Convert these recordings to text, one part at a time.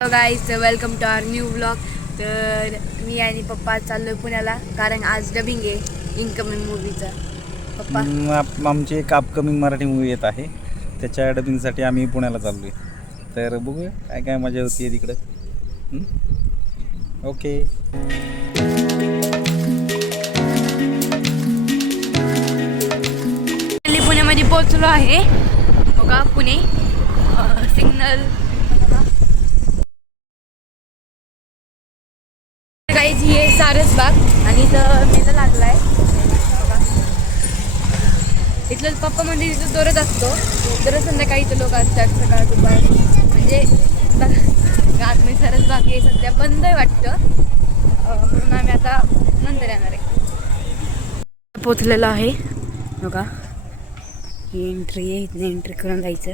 Guys welcome to our new blog तर मी आणि पप्पा चाललोय पुण्याला कारण आज डबिंग आहे इनकमिंग मूवीचा पप्पा? आप- आमची एक अपकमिंग मराठी मूवी येत आहे. त्याच्या डबिंगसाठी आम्ही पुण्याला चाललो आहे तर बघूया काय काय मजा होती तिकडं. हम्म? ओके पुण्यामध्ये पोहोचलो आहे. बघा पुणे. सिग्नल. बाग आणि इथं मेला लागलाय. बघा. इथलं पप्पा म्हणजे इथं दरच असतो. दरच संध्याकाळी इथं लोक असतात सकाळ दुपार. म्हणजे आत्मी सरस बाग हे सध्या. बंद आहे वाटतं. म्हणून आम्ही आता नंतर येणार आहे. पोचलेलो आहे. बघा. ही एंट्री आहे. इथनं एंट्री करून जायचं.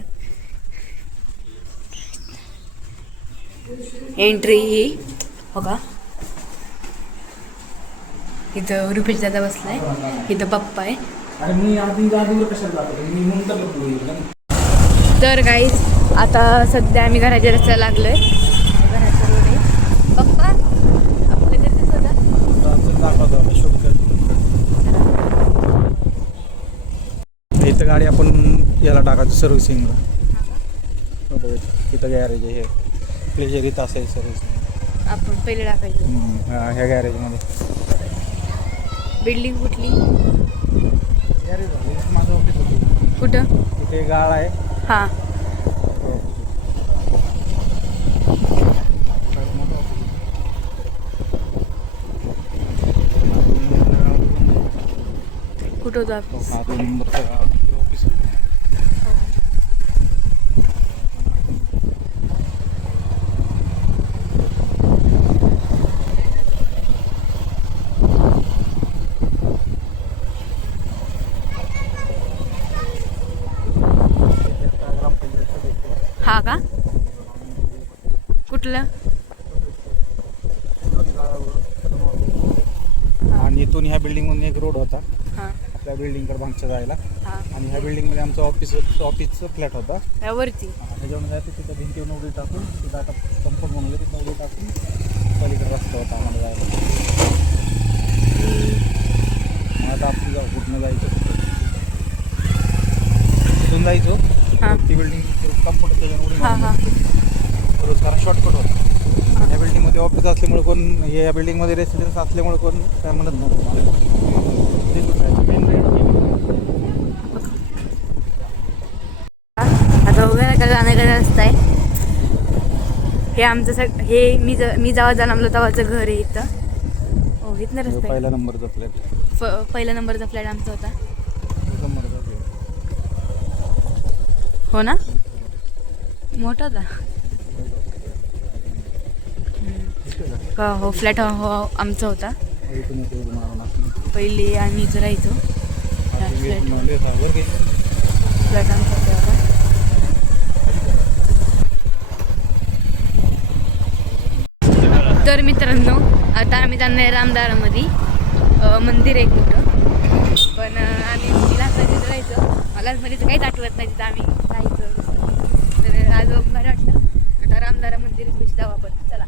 एंट्री ही बघा. इथं रुपेश दादा बसलाय. इथं पप्पा आहे. अरे मी आधी जादूवर कशाला जातो. मी नंतर तर काही आता सध्या आम्ही घराच्या रस्त्याला रोड. आहे पप्पा होता इथं गाडी आपण याला टाकायचं सर्व्हिसिंगला. इथं गॅरेज आहे. हे प्लेजर इथं असेल सर्व्हिसिंग. आपण पहिले टाकायचं. ह्या गॅरेजमध्ये बिल्डिंग कुठली? कुठं? इथे गाळ आहे. हां. कुठं होतं office? हा दोन नंबरचं ऑफिस हा का? कुठलं? आणि इथून ह्या बिल्डिंगमधून एक रोड होता. हां. त्या बिल्डिंगकडे भांगच्या जायला. हां. आणि ह्या बिल्डिंगमध्ये आमचं ऑफिस ऑफिसचं फ्लॅट होता. यावरती त्याच्यावर जायचं तिथं भिंतीवर उडी टाकून तिथं आता कंपाऊंड बनवलं तिथं उडी टाकून पलीकडे रस्ता होता आम्हाला जायला मग आता आपण जाऊ कुठनं जायचं तिथून जायचो हां ती बिल्डिंग कंपाऊंड त्याच्यावर उडी हां हां मारून रोज कारण शॉर्टकट होता या बिल्डिंगमध्ये ऑफिस असल्यामुळे कोण हे या बिल्डिंगमध्ये रेसिडेन्स असल्यामुळे कोण काय म्हणत नव्हतं जायचं मेन आता वगैरे जाण्याकडे रस्ता आहे? हे आमचं सग हे मी ज मी जेव्हा जन्मलो तेव्हाचं घर आहे इथं. हो इथनं रस्ता आहे. पहिला नंबरचा फ्लॅट फ पहिल्या नंबरचा फ्लॅट आमचा होता. हो ना? मोठा होता. हम्म. का हो फ्लॅट हो आमचा होता. पहिले आम्ही इथं राहायचो. फ्लॅट आमचा होता तर मित्रांनो आता आम्ही जाणार रामदारामध्ये. मंदिर आहे एक मोठं पण आम्ही तिथं राहायचं. मला म्हणजे काहीच आठवत नाही तिथं आम्ही राहायचं. तर आज भारी वाटलं. आता रामदारा मंदिर जाऊ आपण. चला.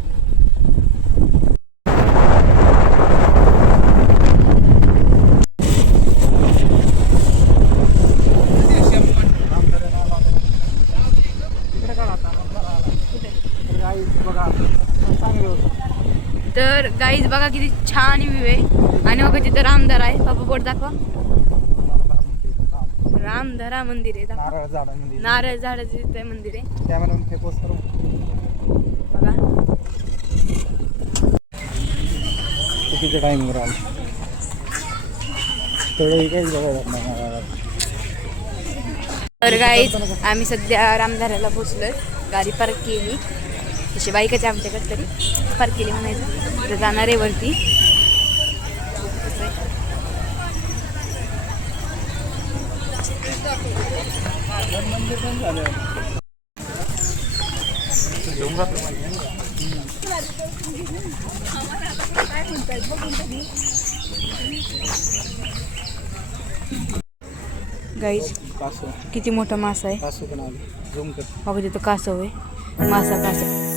तर गाईज बघा किती छान व्ह्यू आहे. आणि बघा तिथं रामदार आहे. बाबा बोट दाखवा. रामधरा मंदिर आहे दाखवा. नारळ झाडाचं तिथं मंदिर आहे. बघा. चुकीच्या आलं. तर गाईज आम्ही सध्या रामधाराला पोचलोय गाडी पार्क केली. तशी बाईकच आहे आमच्याकडे तरी पार्क केली म्हणायचं. तर जाणार आहे वरती? गाईज कासव किती मोठा मासा आहे. कासव पण आलं. झूम कर बघा तिथं कासव आहे. मासा कासव.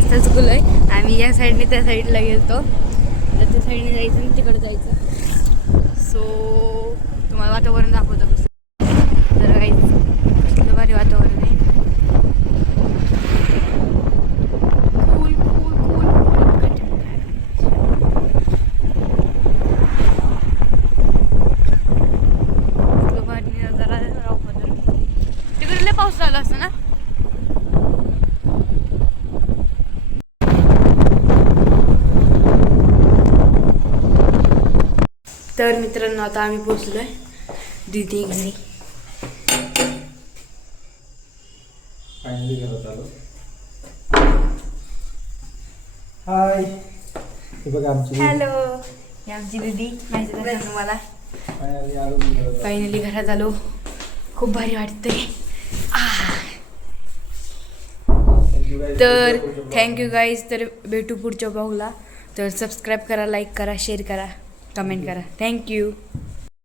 चुकलोय. आम्ही या साईडने त्या साईडला गेलतो. तर त्या साईडने जायचं आणि तिकडे जायचं. सो तुम्हाला वातावरण दाखवतो कसं तर काही कसलं भारी वातावरण आहे कूल कूल कूल कसलं भारी नजारा आहे राव पदर. तिकडे लय पाऊस झाला असता ना तर मित्रांनो आता आम्ही पोचलोय दिदी घरी. हाय हे बघा आमची हॅलो ही आमची दिदी. माहिती आहे तुम्हाला? फायनली आलो मी घरात. फायनली घरात आलो. खूप भारी वाटतंय. Thank you guys. तर थँक्यू गाईज तर भेटू पुढच्या भाऊला तर सबस्क्राईब करा लाईक करा शेअर करा. कमेंट करा. थँक्यू